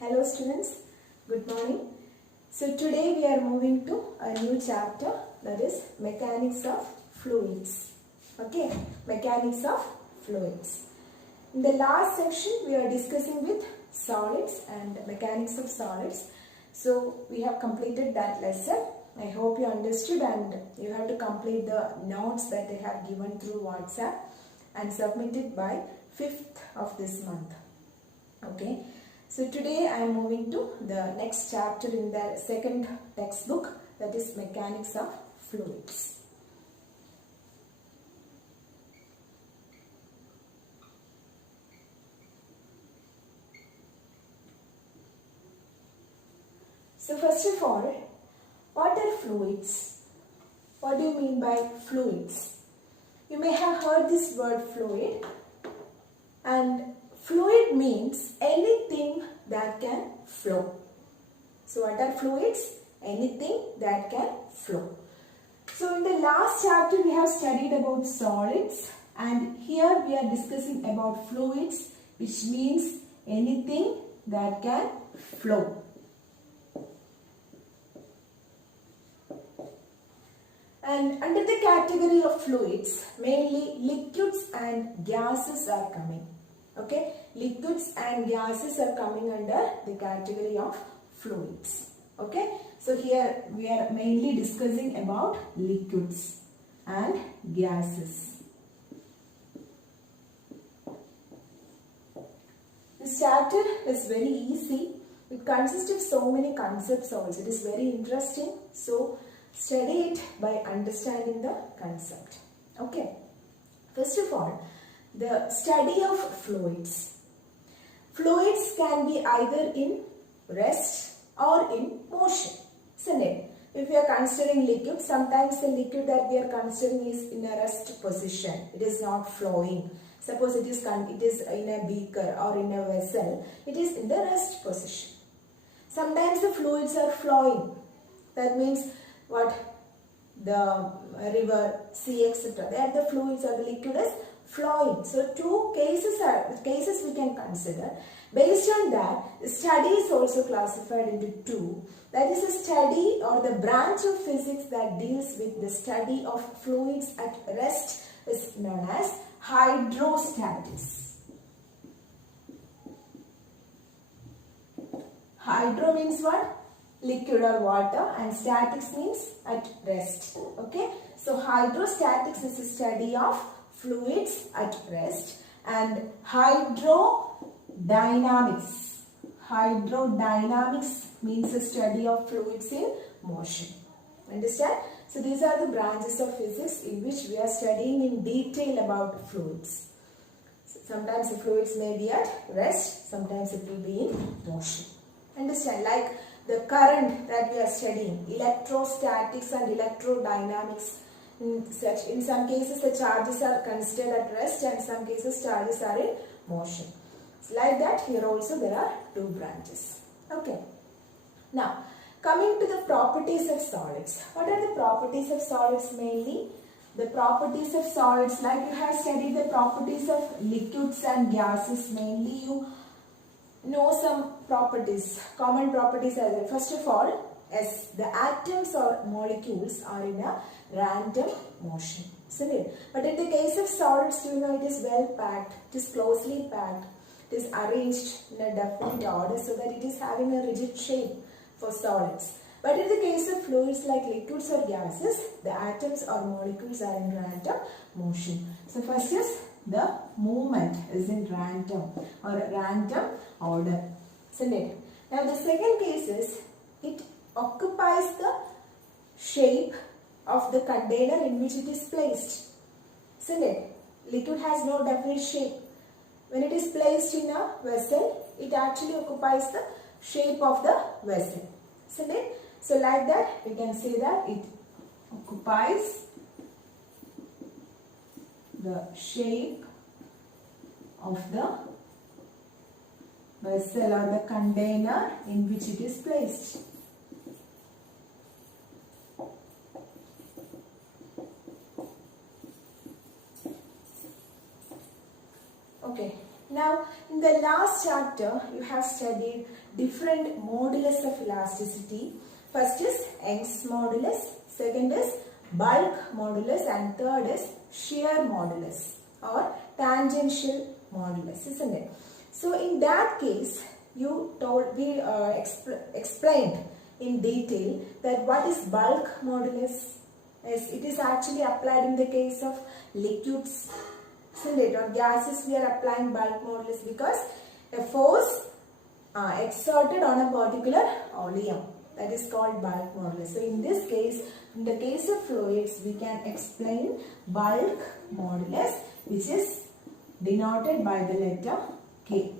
Hello students, good morning. So today we are moving to a new chapter, that is mechanics of fluids. Okay, mechanics of fluids. In the last section we are discussing with solids and mechanics of solids. So we have completed that lesson. I hope you understood and you have to complete the notes that they have given through WhatsApp and submit it by 5th of this month. Okay. So today I am moving to the next chapter in the second textbook, that is mechanics of fluids. So first of all, what are fluids? What do you mean by fluids? You may have heard this word fluid, and fluid means anything that can flow. So what are fluids? Anything that can flow. So in the last chapter we have studied about solids, and here we are discussing about fluids, which means anything that can flow. And under the category of fluids, mainly liquids and gases are coming. Okay, liquids and gases are coming under the category of fluids. Okay, so here we are mainly discussing about liquids and gases. This chapter is very easy. It consists of so many concepts also. It is very interesting. So study it by understanding the concept. Okay. First of all, the study of fluids. Fluids can be either in rest or in motion, isn't it? If we are considering liquid, sometimes the liquid that we are considering is in a rest position. It is not flowing. Suppose it is in a beaker or in a vessel. It is in the rest position. Sometimes the fluids are flowing. That means what? The river, sea, etc. There the fluids or the liquid is flowing. So two cases we can consider. Based on that, the study is also classified into two. That is a study or the branch of physics that deals with the study of fluids at rest is known as hydrostatics. Hydro means what? Liquid or water, and statics means at rest. Okay, so hydrostatics is a study of fluids at rest, and hydrodynamics means a study of fluids in motion. Understand? So these are the branches of physics in which we are studying in detail about fluids. So sometimes the fluids may be at rest, sometimes it will be in motion. Understand? Like the current that we are studying, electrostatics and electrodynamics. In some cases the charges are considered at rest, and some cases charges are in motion. So like that, here also there are two branches. Okay. Now coming to the properties of solids. What are the properties of solids mainly? The properties of solids, like you have studied the properties of liquids and gases, mainly you know some properties, common properties as well. First of all, as the atoms or molecules are in a random motion, isn't it? But in the case of solids, you know, it is well packed, it is closely packed, it is arranged in a definite order so that it is having a rigid shape for solids. But in the case of fluids like liquids or gases, the atoms or molecules are in random motion. So first is the movement is in random or random order, isn't it? Now the second case is it occupies the shape of the container in which it is placed, isn't it? Liquid has no definite shape. When it is placed in a vessel, it actually occupies the shape of the vessel, isn't it? So like that, we can say that it occupies the shape of the vessel or the container in which it is placed. Okay. Now in In the last chapter, you have studied different modulus of elasticity. First is Young's modulus, second is bulk modulus, and third is shear modulus or tangential modulus, isn't it? So in that case, we explained in detail that what is bulk modulus. Yes, it is actually applied in the case of liquids, isn't it? Or gases, we are applying bulk modulus because a force exerted on a particular volume, that is called bulk modulus. So in this case, in the case of fluids, we can explain bulk modulus, which is denoted by the letter K.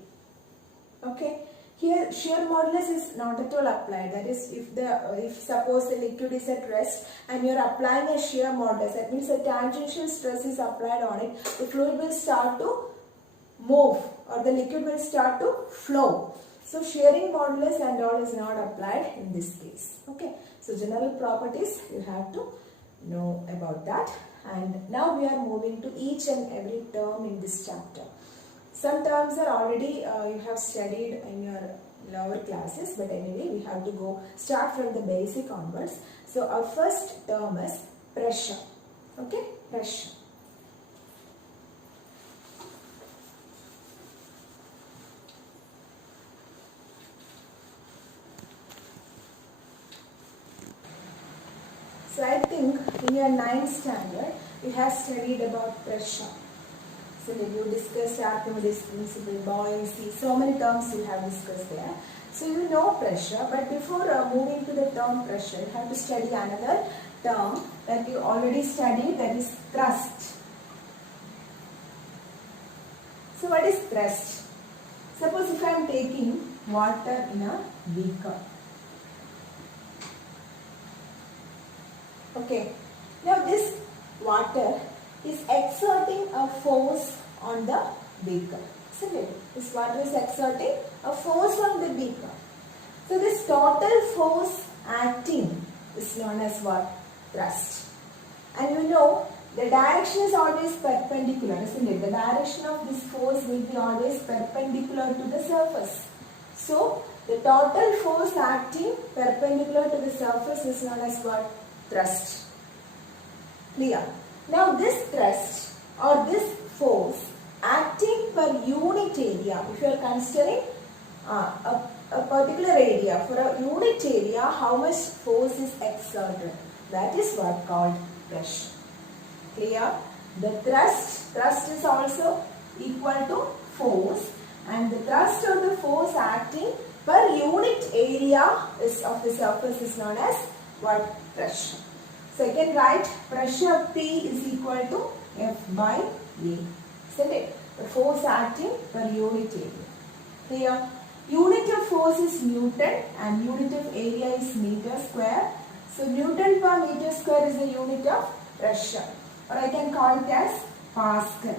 Okay. Here shear modulus is not at all applied. That is, if suppose the liquid is at rest and you are applying a shear modulus, that means a tangential stress is applied on it, the fluid will start to move or the liquid will start to flow. So shearing modulus and all is not applied in this case. Okay. So general properties you have to know about that. And now we are moving to each and every term in this chapter. Some terms are already you have studied in your lower classes, but anyway we have to start from the basic onwards. So our first term is pressure. Okay, pressure. So I think in your 9th standard you have studied about pressure. So you discussed Archimedes principle, buoyancy, so many terms you have discussed there. So you know pressure, but before moving to the term pressure, you have to study another term that you already studied, that is thrust. So what is thrust? Suppose if I am taking water in a beaker. Okay, now this water is exerting a force on the beaker, isn't it? This water is exerting a force on the beaker. So this total force acting is known as what? Thrust. And you know the direction is always perpendicular, isn't it? The direction of this force will be always perpendicular to the surface. So the total force acting perpendicular to the surface is known as what? Thrust. Clear? Now this thrust or this force acting per unit area, if you are considering a particular area, for a unit area how much force is exerted, that is what called pressure. Clear? The thrust is also equal to force, and the thrust or the force acting per unit area of the surface is known as what? Pressure. So you can write pressure P is equal to F by A. Isn't it? The force acting per unit area. Clear? Unit of force is Newton and unit of area is meter square. So Newton per meter square is the unit of pressure, or I can call it as Pascal.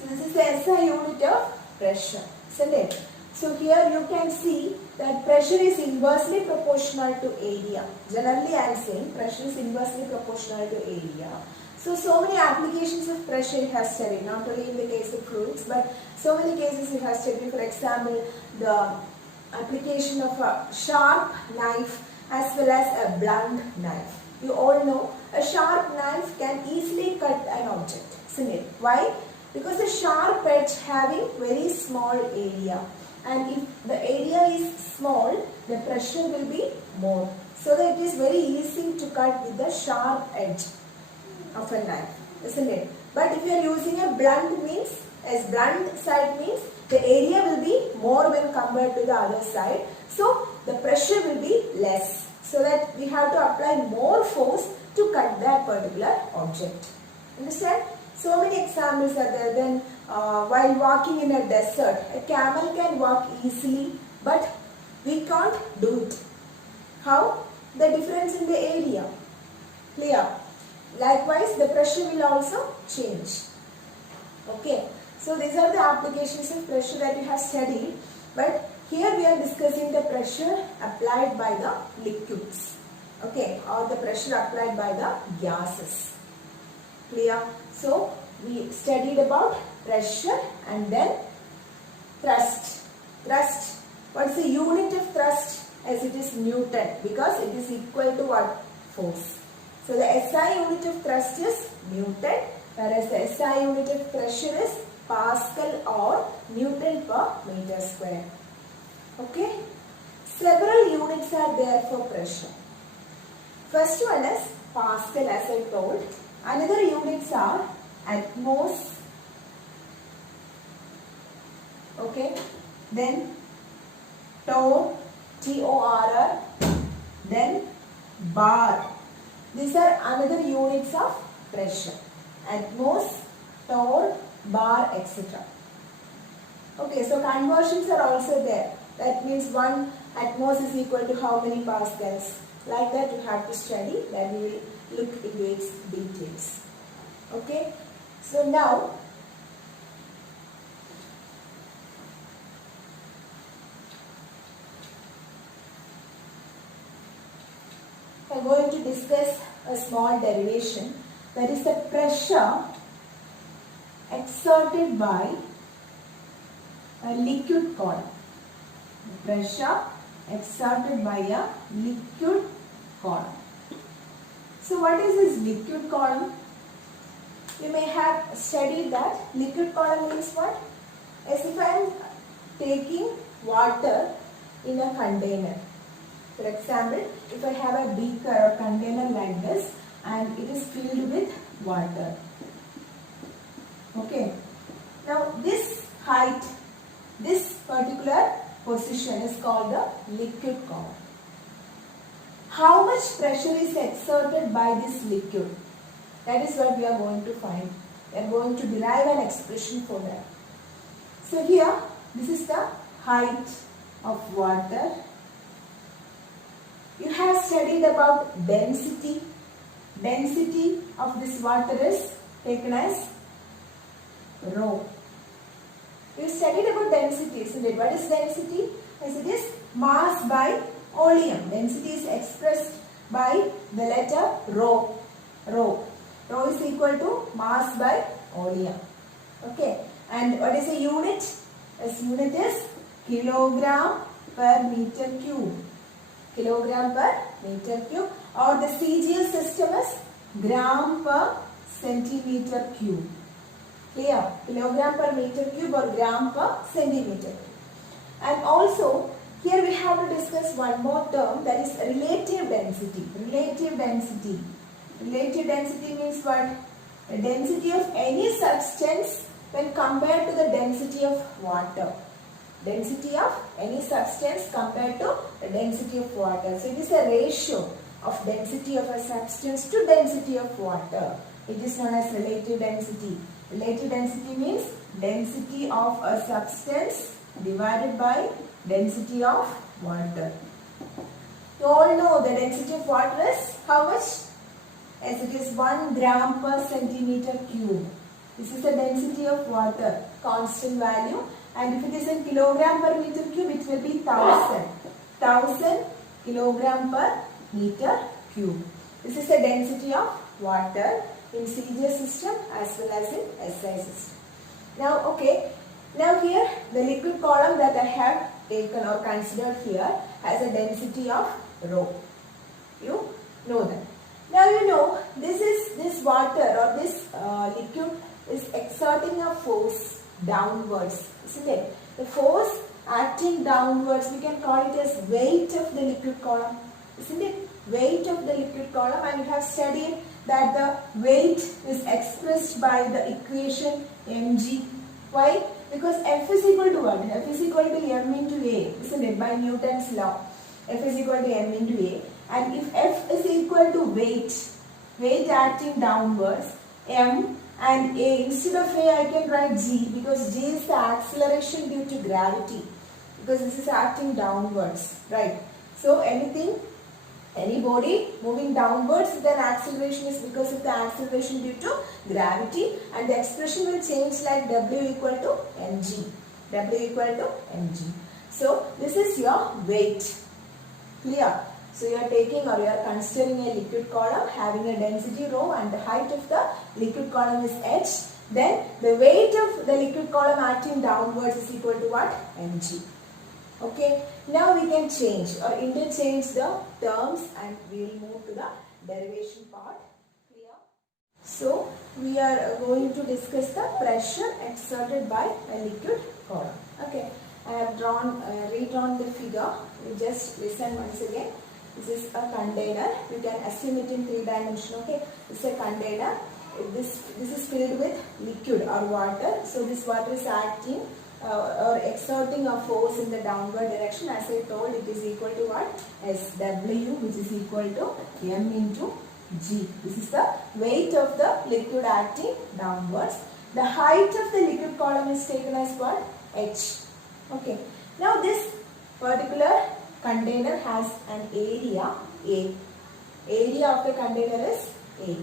So this is the SI unit of pressure, isn't it? So here you can see that pressure is inversely proportional to area. Generally I am saying pressure is inversely proportional to area. So many applications of pressure you have studied, not only in the case of fluids, but so many cases you have studied. For example, the application of a sharp knife as well as a blunt knife. You all know a sharp knife can easily cut an object, isn't it? Why? Because the sharp edge having very small area. And if the area is small, the pressure will be more. So that it is very easy to cut with the sharp edge of a knife, isn't it? But if you are using a blunt means, as blunt side means, the area will be more when compared to the other side. So the pressure will be less. So that we have to apply more force to cut that particular object. Understand? So many examples are there. Then while walking in a desert, a camel can walk easily, but we can't do it. How? The difference in the area. Clear? Likewise, the pressure will also change. Okay. So these are the applications of pressure that you have studied. But here we are discussing the pressure applied by the liquids. Okay. Or the pressure applied by the gases. Clear? So we studied about pressure and then Thrust. Thrust. What is the unit of thrust? As it is Newton, because it is equal to what? Force. So the SI unit of thrust is Newton, whereas the SI unit of pressure is Pascal or Newton per meter square. Okay? Several units are there for pressure. First one is Pascal, as I told. Another units are atmos. Okay? Then torr, T-O-R-R. Then bar. These are another units of pressure. Atmos, torr, bar, etc. Okay, so conversions are also there. That means 1 atmos is equal to how many pascals? Like that you have to study. Then we will look into its details. Okay, so now I am going to discuss a small derivation, that is the pressure exerted by a liquid column. The pressure exerted by a liquid column. So what is this liquid column? You may have studied that liquid column means what? As if I am taking water in a container. For example, if I have a beaker or container like this and it is filled with water. Okay. Now this height, this particular position is called the liquid column. How much pressure is exerted by this liquid? That is what we are going to find. We are going to derive an expression for that. So here, this is the height of water. You have studied about density. Density of this water is taken as rho. You studied about density, isn't it? What is density? As it is mass by volume. Density is expressed by the letter rho. Rho. Rho is equal to mass by volume. Okay. And what is the unit? Its unit is kilogram per meter cube. Kilogram per meter cube, or the CGS system is gram per centimeter cube. Clear? Kilogram per meter cube or gram per centimeter cube. And also here we have to discuss one more term, that is relative density. Relative density. Relative density means what? The density of any substance when compared to the density of water. Density of any substance compared to the density of water. So it is a ratio of density of a substance to density of water. It is known as relative density. Relative density means density of a substance divided by density of water. You all know the density of water is how much? As it is 1 gram per centimeter cube. This is the density of water, constant value. And if it is in kilogram per meter cube, it will be 1000. 1000 kilogram per meter cube. This is the density of water in CGS system as well as in SI system. Now, okay. Now here, the liquid column that I have taken or considered here has a density of rho. You know that. Now you know this water or this liquid is exerting a force downwards, isn't it? The force acting downwards, we can call it as weight of the liquid column, isn't it? Weight of the liquid column, and you have studied that the weight is expressed by the equation mg. Why? Because F is equal to what? F is equal to m into a, isn't it? By Newton's law. F is equal to m into a. And if F is equal to weight acting downwards, m and a, instead of a I can write g, because g is the acceleration due to gravity, because this is acting downwards, right? So any body moving downwards, then acceleration is because of the acceleration due to gravity, and the expression will change like W equal to mg. W equal to mg. So this is your weight. Clear? So you are taking or you are considering a liquid column having a density rho, and the height of the liquid column is h, then the weight of the liquid column acting downwards is equal to what? mg. Okay, now we can change or interchange the terms and we will move to the derivation part. Clear? So, we are going to discuss the pressure exerted by a liquid column. Okay, I have redrawn the figure. You just listen once again. This is a container. You can assume it in 3 dimensions. Okay, this is a container. This is filled with liquid or water. So, this water is acting or exerting a force in the downward direction. As I told, it is equal to what? SW, which is equal to m into g. This is the weight of the liquid acting downwards. The height of the liquid column is taken as what? H. Okay. Now this particular container has an area A. Area of the container is A.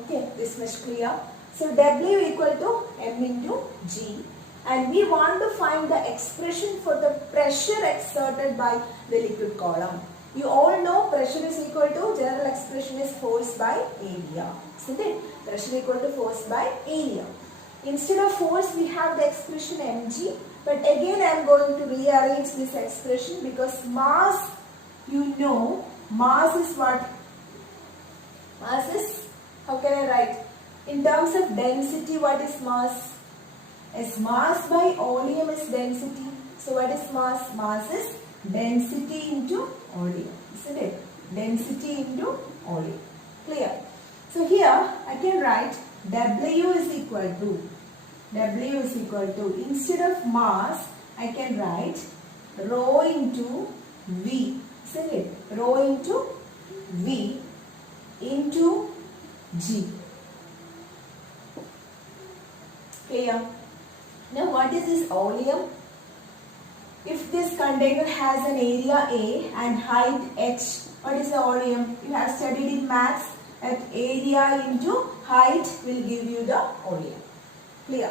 Okay, this much clear. So W equal to m into g. And we want to find the expression for the pressure exerted by the liquid column. You all know pressure is equal to, general expression is force by area. Isn't it? Pressure equal to force by area. Instead of force, we have the expression mg. But again, I am going to rearrange this expression because mass, you know, mass is what? Mass is, how can I write? In terms of density, what is mass? As mass by volume is density. So what is mass? Mass is density into volume. Isn't it? Density into volume. Clear? So here I can write W is equal to, instead of mass, I can write rho into V. Isn't it? Rho into V into G. Clear? Now what is this volume? If this container has an area A and height h, what is the volume? You have studied in maths that area into height will give you the volume. Clear?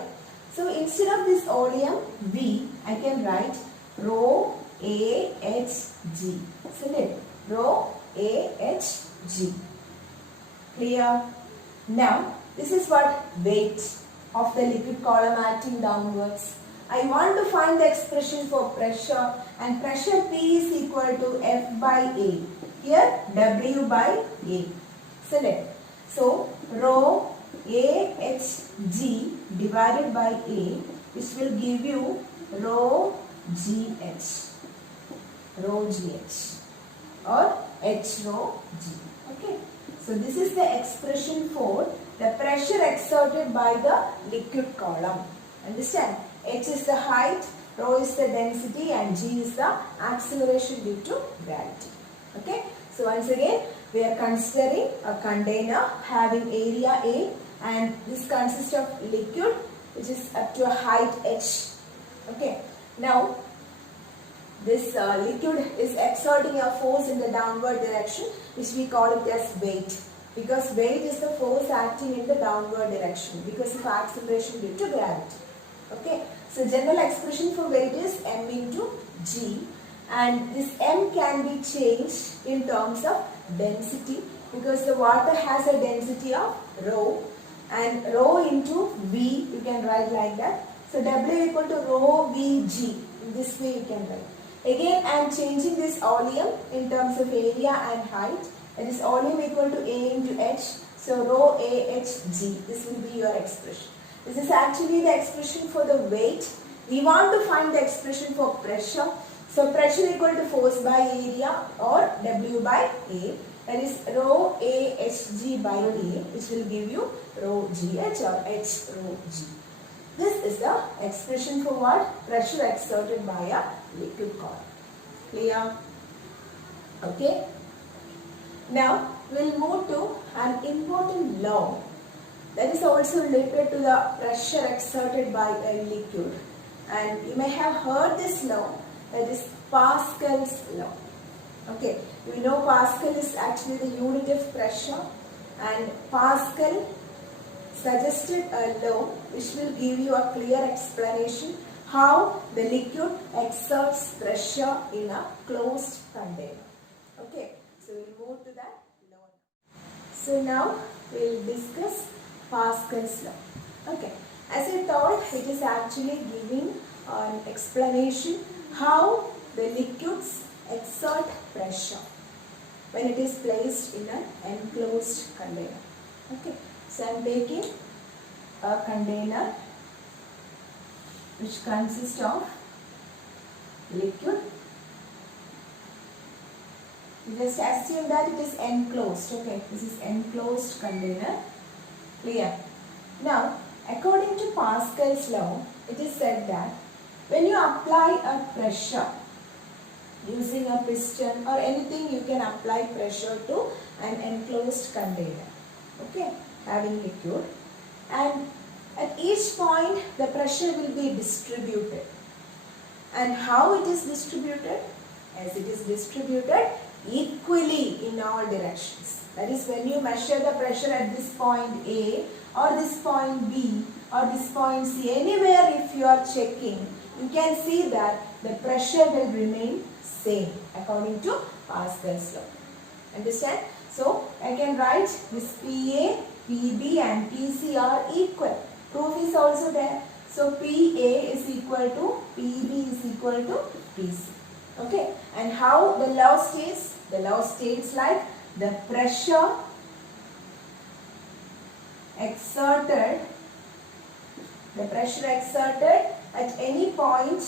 So instead of this volume V, I can write rho A H G. Isn't it? Rho A H G. Clear? Now this is what? Weight of the liquid column acting downwards. I want to find the expression for pressure, and pressure P is equal to F by A. Here W by A. Select. So rho AHG divided by A, which will give you rho GH. Rho GH or H rho G. Okay. So this is the expression for the pressure exerted by the liquid column. Understand? H is the height, rho is the density, and G is the acceleration due to gravity. Okay? So once again, we are considering a container having area A, and this consists of liquid which is up to a height h. Okay? Now, this liquid is exerting a force in the downward direction, which we call it as weight. Because weight is the force acting in the downward direction because of acceleration due to gravity. Okay, so general expression for weight is m into g, and this m can be changed in terms of density because the water has a density of rho, and rho into v you can write like that. So W equal to rho Vg. In this way you can write. Again I am changing this volume in terms of area and height. That is volume equal to A into H. So rho AHG. This will be your expression. This is actually the expression for the weight. We want to find the expression for pressure. So pressure equal to force by area or W by A. That is rho AHG by A, which will give you rho GH or H rho G. This is the expression for what? Pressure exerted by a liquid column. Clear? Okay. Now we'll move to an important law that is also related to the pressure exerted by a liquid, and you may have heard this law, that is Pascal's law. Okay, we know Pascal is actually the unit of pressure, and Pascal suggested a law which will give you a clear explanation how the liquid exerts pressure in a closed container. Okay, so we'll move to that law. So now we'll discuss Pascal's law. Okay, as I told, it is actually giving an explanation how the liquids exert pressure when it is placed in an enclosed container. Okay, so I am taking a container which consists of liquid. Just assume that it is enclosed. Okay, this is enclosed container. Clear? Now, according to Pascal's law, it is said that when you apply a pressure using a piston or anything, you can apply pressure to an enclosed container, okay, having liquid, and at each point the pressure will be distributed. And how it is distributed? As it is distributed equally in all directions. That is, when you measure the pressure at this point A or this point B or this point C, anywhere if you are checking, you can see that the pressure will remain same according to Pascal's law. Understand? So I can write this PA, PB and PC are equal. Proof is also there. So PA is equal to PB is equal to PC. Okay, and how the law states? The law states like the pressure exerted at any point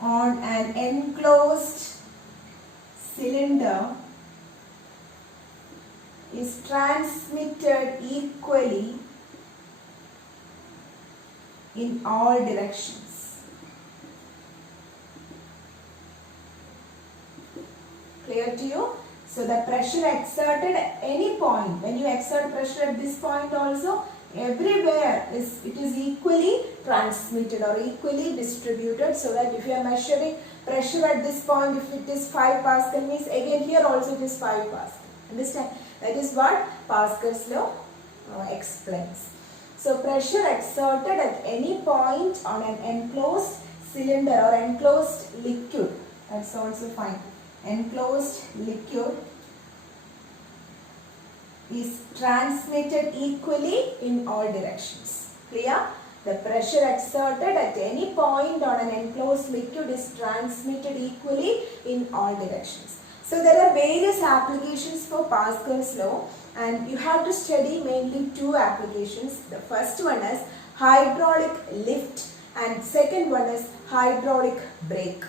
on an enclosed cylinder is transmitted equally in all directions. Clear to you? So the pressure exerted at any point, when you exert pressure at this point also, everywhere it is equally transmitted or equally distributed, so that if you are measuring pressure at this point, if it is 5 Pascal means again here also it is 5 Pascal. Understand? That is what Pascal's law explains. So pressure exerted at any point on an enclosed cylinder or enclosed liquid, that's also fine. Enclosed liquid is transmitted equally in all directions. Clear? The pressure exerted at any point on an enclosed liquid is transmitted equally in all directions. So there are various applications for Pascal's law, and you have to study mainly 2 applications. The first one is hydraulic lift and second one is hydraulic brake.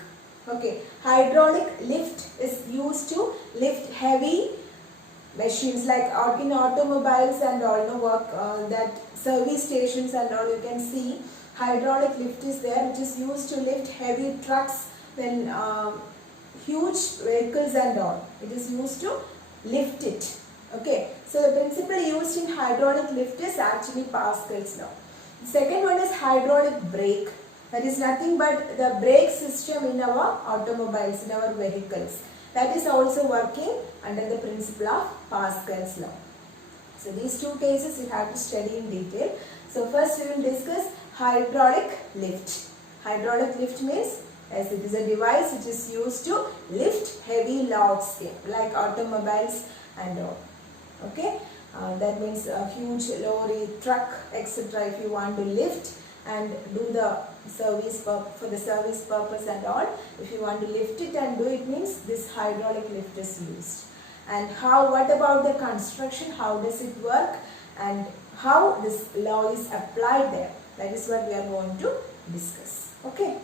Okay, hydraulic lift is used to lift heavy machines like in automobiles and all work that service stations and all, you can see hydraulic lift is there, which is used to lift heavy trucks, then huge vehicles and all. It is used to lift it. Okay, so the principle used in hydraulic lift is actually Pascal's law. The second one is hydraulic brake. That is nothing but the brake system in our automobiles, in our vehicles. That is also working under the principle of Pascal's law. So these 2 cases you have to study in detail. So first we will discuss hydraulic lift. Hydraulic lift means, as it is a device which is used to lift heavy loads like automobiles and all. Okay, that means a huge lorry, truck, etc. if you want to lift and do the service for the service purpose and all, if you want to lift it and do it, means this hydraulic lift is used. And what about the construction, how does it work and how this law is applied there, that is what we are going to discuss. Okay.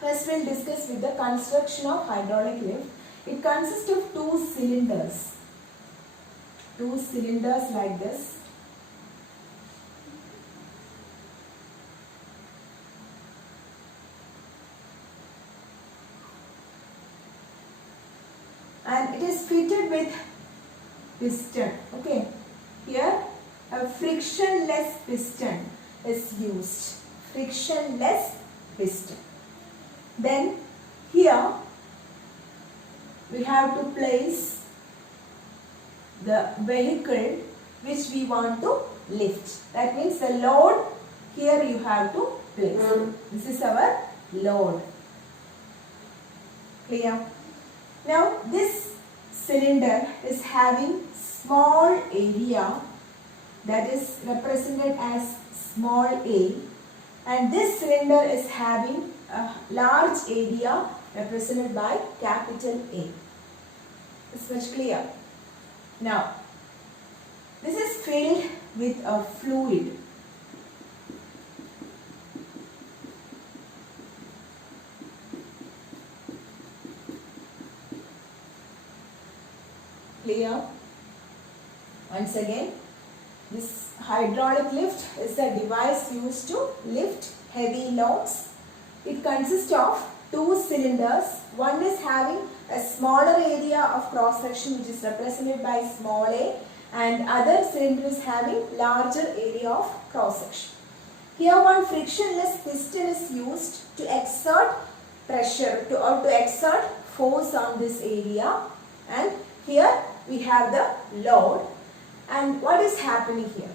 First we will discuss with the construction of hydraulic lift. It consists of 2 cylinders. 2 cylinders like this. And it is fitted with piston. Okay. Here a frictionless piston is used. Frictionless piston. Then here we have to place the vehicle which we want to lift. That means the load here you have to place. This is our load. Clear? Now this cylinder is having small area that is represented as small a, and this cylinder is having a large area represented by capital A. It's much clear. Now this is filled with a fluid. Clear? Once again, this hydraulic lift is the device used to lift heavy loads. It consists of two cylinders. One is having a smaller area of cross section which is represented by small a, and other cylinder is having larger area of cross section. Here one frictionless piston is used to exert pressure or to exert force on this area, and here we have the load. And what is happening here?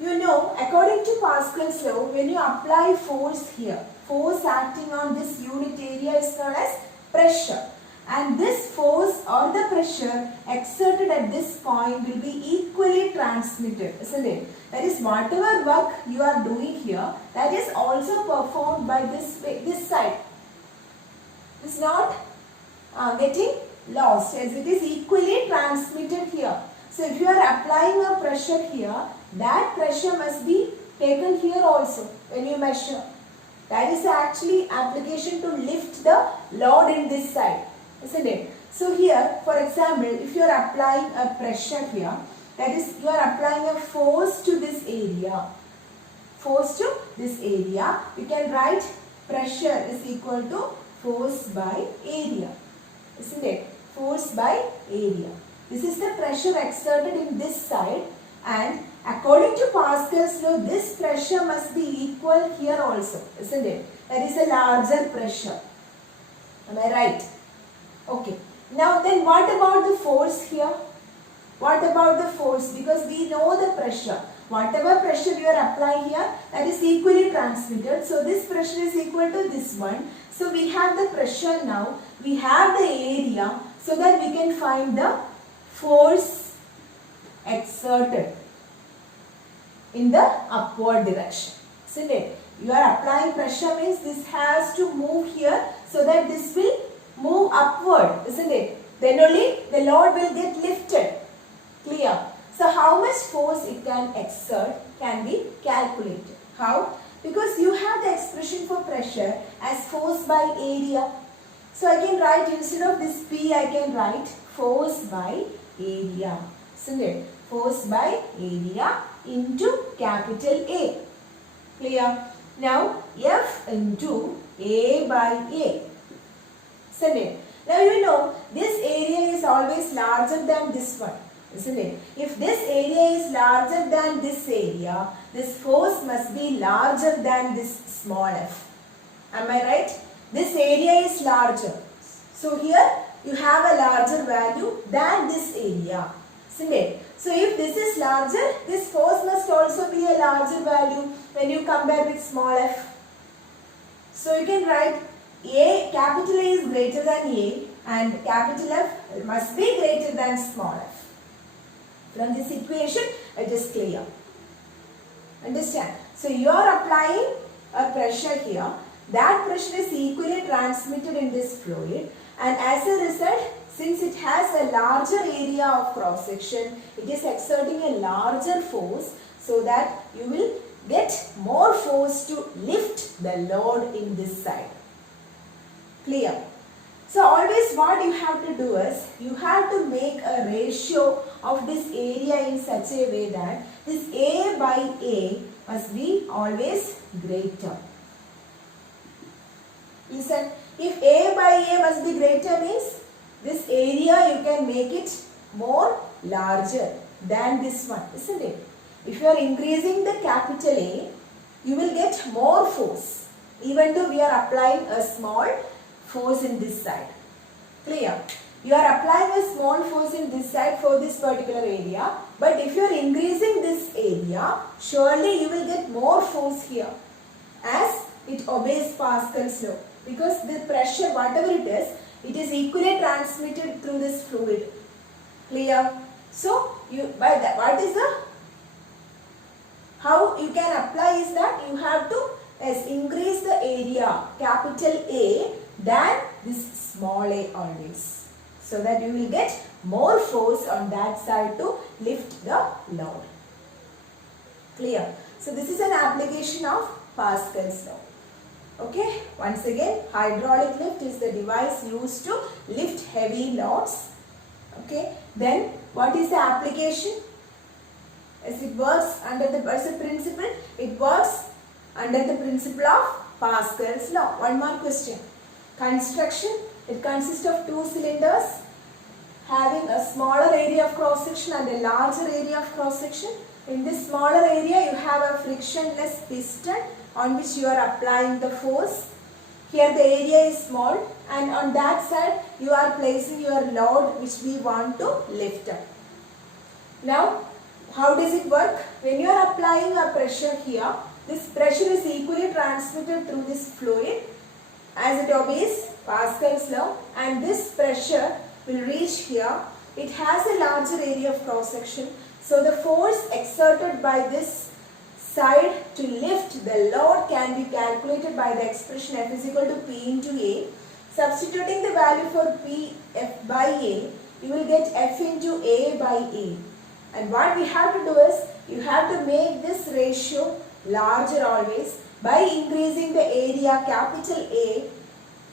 You know, according to Pascal's law, when you apply force here, force acting on this unit area is known as pressure. And this force or the pressure exerted at this point will be equally transmitted, isn't it? That is, whatever work you are doing here, that is also performed by this side. It is not getting lost, as it is equally transmitted here. So if you are applying a pressure here, that pressure must be taken here also when you measure. That is actually application to lift the load in this side, isn't it? So here, for example, if you are applying a pressure here, that is, you are applying a force to this area. Force to this area, you can write pressure is equal to force by area, isn't it? Force by area. This is the pressure exerted in this side, and according to Pascal's law, this pressure must be equal here also, isn't it? That is a larger pressure. Am I right? Okay. Now then what about the force here? What about the force? Because we know the pressure. Whatever pressure you are applying here, that is equally transmitted. So this pressure is equal to this one. So we have the pressure now. We have the area, so that we can find the force exerted in the upward direction, isn't it? You are applying pressure means this has to move here, so that this will move upward, isn't it? Then only the load will get lifted. Clear? So how much force it can exert can be calculated. How? Because you have the expression for pressure as force by area. So I can write, instead of this P, I can write force by area, isn't it? Force by area into capital A. Clear? Now F into A by A, isn't it? Now you know this area is always larger than this one, isn't it? If this area is larger than this area, this force must be larger than this small f. Am I right? This area is larger. So here you have a larger value than this area, isn't it? So if this is larger, this force must also be a larger value when you compare with small f. So you can write A, capital A is greater than A, and capital F must be greater than small f. From this equation, it is clear. Understand? So you are applying a pressure here. That pressure is equally transmitted in this fluid, and as a result, since it has a larger area of cross section, it is exerting a larger force, so that you will get more force to lift the load in this side. Clear? So always what you have to do is, you have to make a ratio of this area in such a way that this A by A must be always greater. Listen, if A by A must be greater means, this area you can make it more larger than this one, isn't it? If you are increasing the capital A, you will get more force, even though we are applying a small force in this side. Clear? You are applying a small force in this side for this particular area, but if you are increasing this area, surely you will get more force here as it obeys Pascal's law, because the pressure, whatever it is equally transmitted through this fluid. Clear? So you, by that, what is the, how you can apply is that you have to increase the area capital A than this small a always, so that you will get more force on that side to lift the load. Clear? So this is an application of Pascal's law. Okay, once again, hydraulic lift is the device used to lift heavy loads. Okay, then what is the application? As it works under the, as a principle, it works under the principle of Pascal's law. One more question. Construction, it consists of two cylinders having a smaller area of cross section and a larger area of cross section. In this smaller area, you have a frictionless piston on which you are applying the force. Here the area is small, and on that side you are placing your load which we want to lift up. Now, how does it work? When you are applying a pressure here, this pressure is equally transmitted through this fluid as it obeys Pascal's law, and this pressure will reach here. It has a larger area of cross section, so the force exerted by this side to lift the load can be calculated by the expression F is equal to P into A. Substituting the value for P F by A, you will get F into A by A. And what we have to do is, you have to make this ratio larger always by increasing the area capital A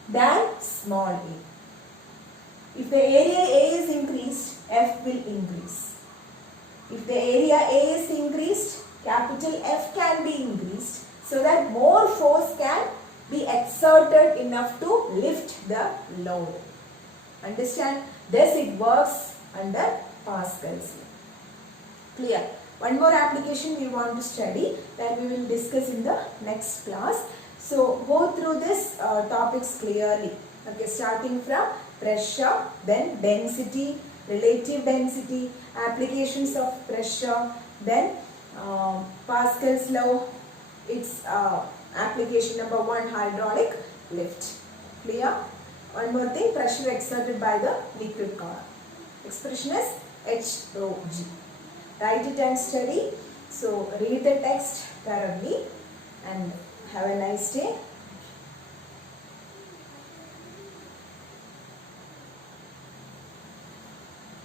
than small a. If the area A is increased, F will increase. If the area A is increased, capital F can be increased, so that more force can be exerted enough to lift the load. Understand? Thus it works under Pascal's law. Clear? One more application we want to study that we will discuss in the next class. So go through this topics clearly. Okay, starting from pressure, then density, relative density, applications of pressure, then Pascal's law, its application number 1, hydraulic lift. Clear? One more thing, pressure exerted by the liquid column. Expression is H rho G. Write it and study. So read the text thoroughly and have a nice day.